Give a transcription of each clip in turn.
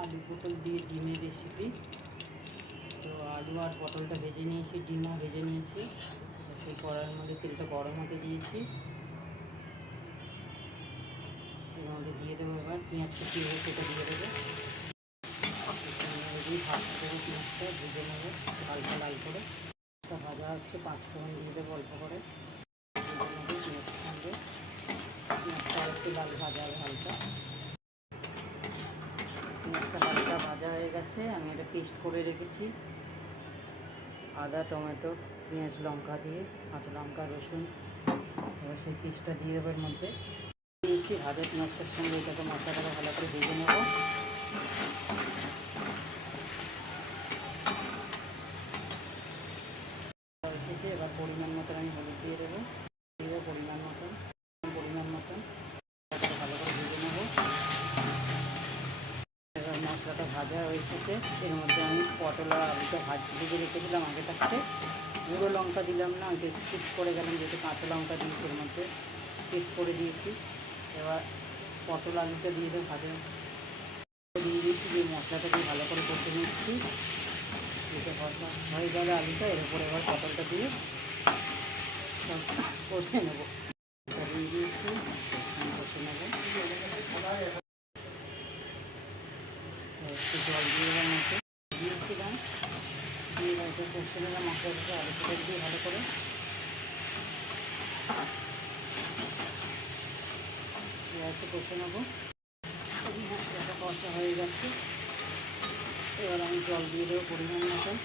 আলু পটল দিয়ে ডিমের রেসিপি। তো আলু আর পটলটা ভেজে নিয়েছি, ডিমও ভেজে নিয়েছি। সেই কড়াইয়ের মধ্যে তেলটা গরম হতে দিয়েছি। এর মধ্যে দিয়ে দেবো এবার পেঁয়াজ কুচি, সেটা দিয়ে দেবো। দিয়ে ভাজতে দেবো, পেঁয়াজটা ভেজে নেবো হালকা লাল করে। ভাজা হচ্ছে, 5 ফোড়ন দিয়ে দেবো অল্প করে, ভেজে নেবো পেঁয়াজের সঙ্গে। পেঁয়াজটা একটু লাল ভাজা হবে হালকা। পেঁয়াজটা হালকা ভাজা হয়ে গেছে। আমি এটা পেস্ট করে রেখেছি, আদা টমেটো পেঁয়াজ লঙ্কা দিয়ে, কাঁচা লঙ্কা রসুন। এবার সেই পেস্টটা দিয়ে দেবো এর মধ্যে। দিয়েছি ভাজা পেঁয়াজটার সঙ্গে এটাকে মশলাটাকে ভালো করে ভেজে নেব। এসেছে, এবার পরিমাণ মতন আমি হলুদ দিয়ে দেবো, পরিমাণ মতন ভালো করে ভেজে নেব। এবার মশলাটা ভাজা হয়ে এসেছে, এর মধ্যে আমি পটল আর আলুটা ভেজে রেখেছিলাম আগে থাকতে। গুঁড়ো লঙ্কা দিলাম না, ওইটা স্কিপ করে গেলাম, যেহেতু কাঁচা লঙ্কা দিয়েছি এর মধ্যে, স্কিপ করে দিয়েছি। এবার পটল আলুটা দিয়ে দেবো, ভাজা দিয়ে দিয়েছি, দিয়ে মশলাটাকে ভালো করে কষে নিচ্ছি। যেটা কষা হয়ে গেলে আলুটা, এর উপরে এবার পটলটা দিয়ে সব কষে নেবো। দিয়ে দিয়েছি, কষে নেবো। একটু জল দিয়ে দেওয়ার মধ্যে দিয়েছিলাম, দিয়ে হয়তো কষে নিলাম মশলাটাকে আলুটা দিয়ে ভালো করে। একটু কষে নেবো, মশলাটা কষা হয়ে গেছে। এবার আমি জল দিয়ে দেবো পরিমাণ মতন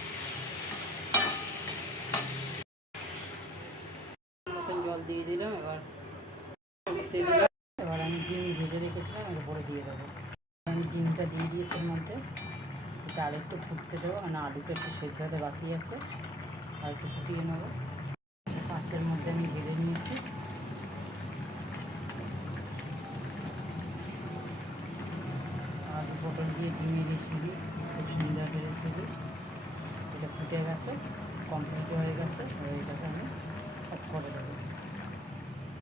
জল দিয়ে দিলাম। এবার আমি ডিম ভেজে রেখেছিলাম এর উপরে দিয়ে দেবো। আমি ডিমটা দিয়ে দিয়েছি এর মধ্যে, এটা আরেকটু ফুটতে দেবো, মানে আলুটা একটু সেদ্ধ হতে বাকি আছে, আর একটু ফুটিয়ে নেবো। পাত্রের মধ্যে আমি ভেজে নিয়েছি। আলু পটল দিয়ে ডিমের রেসিপি, খুব সুন্দর রেসিপি। এটা ফুটে গেছে, কমপ্লিট হয়ে গেছে। এটাকে আমি অফ করে দেবো।